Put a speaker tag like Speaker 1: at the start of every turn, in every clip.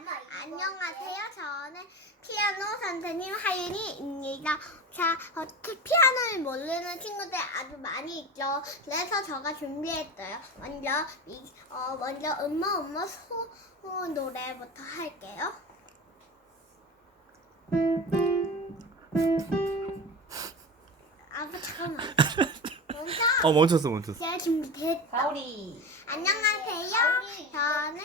Speaker 1: 안녕하세요. 저는 피아노 선생님 하윤이입니다. 자, 피아노를 모르는 친구들 아주 많이 있죠. 그래서 제가 준비했어요. 먼저 엄마 소 노래부터 할게요. 잠깐만.
Speaker 2: 멈췄어.
Speaker 1: 제가 준비됐다.
Speaker 3: 가오리.
Speaker 1: 안녕하세요. 저는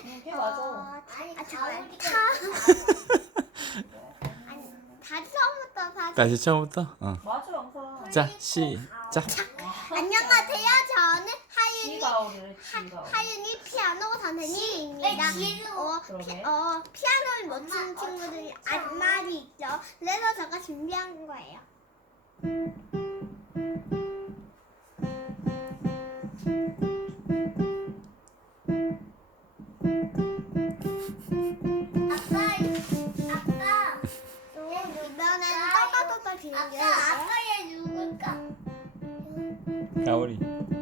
Speaker 2: 다시 처음부터.
Speaker 3: 맞아, 항상.
Speaker 2: 자, 시작.
Speaker 1: 안녕하세요. 저는
Speaker 3: 지가오리를 지가오리.
Speaker 1: 하윤이 피아노 선생님입니다. 피아노를 못 치는 친구들이 아주 많이 있죠. 그래서 제가 준비한 거예요. 아빠 얘 누굴까?
Speaker 2: 가오리.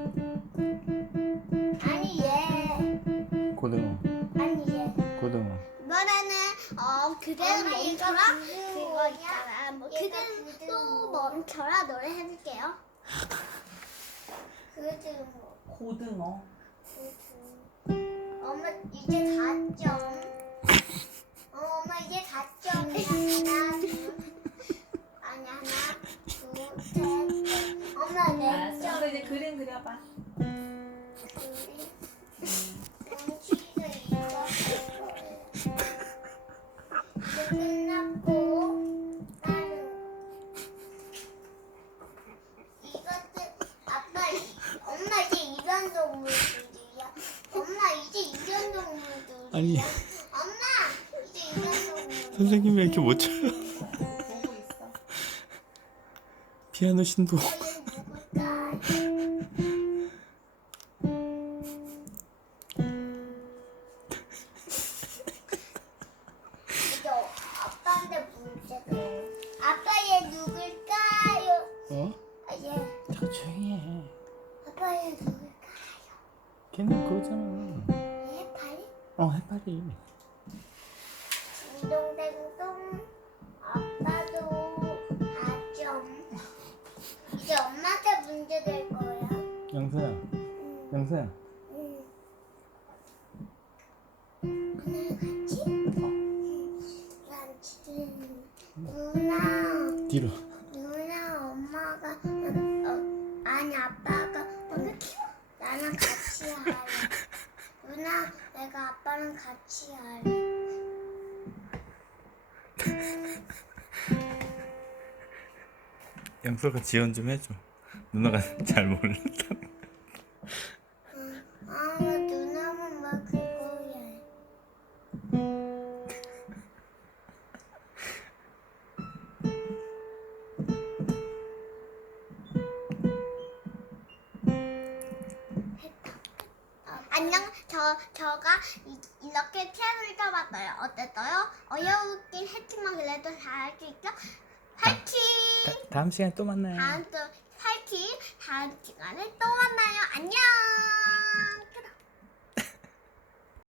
Speaker 1: 아니 얘.
Speaker 2: 고등어.
Speaker 1: 아니 얘.
Speaker 2: 고등어.
Speaker 1: 이번에는 그대로 멈춰라 그거 있잖아. 그대로 멈춰라 노래 해줄게요.
Speaker 3: 고등어.
Speaker 1: 엄마 이제 4점. 엄마 이제 4점이야. 하나, 둘, 셋. 엄마
Speaker 3: 알았어.
Speaker 1: 4점.
Speaker 3: 이제 그림 그려봐.
Speaker 1: 이제 끝났고 이것도 엄마 이제 이런 동물들이야. 엄마 이제 이런 동물들이야.
Speaker 2: 아니.
Speaker 1: 엄마 이제 이런 동물.
Speaker 2: 선생님이 왜 이렇게 못 쳐요?
Speaker 3: 보고 있어.
Speaker 2: 피아노 신도.
Speaker 1: 이제 아빠한테 문제도. 아빠 얘 누굴까요? 얘.
Speaker 2: 자, 조용히 해.
Speaker 1: 아빠 얘 누굴까요?
Speaker 2: 걔는 그거잖아.
Speaker 1: 해파리?
Speaker 2: 해파리.
Speaker 1: 딩동댕동. 아빠도 4점. 이제 엄마한테 문제 될 거야.
Speaker 2: 영서야. 영서야.
Speaker 1: 하늘 같이? 누나.
Speaker 2: 뒤로.
Speaker 1: 누나 엄마가 아니 아빠가 나랑 같이 할래. 누나 내가 아빠랑 같이 할래.
Speaker 2: 영서가 지원 좀 해줘. 누나가 잘 모른다.
Speaker 1: 누나만 막 그거야. 안녕, 저가 이렇게 피아노를 쳐봤어요. 어땠어요? 어려웠긴 했지만 그래도 잘할 수 있죠? 화이팅!
Speaker 2: 다음 시간에 또 만나요.
Speaker 1: 화이팅! 다음 시간에 또 만나요. 안녕!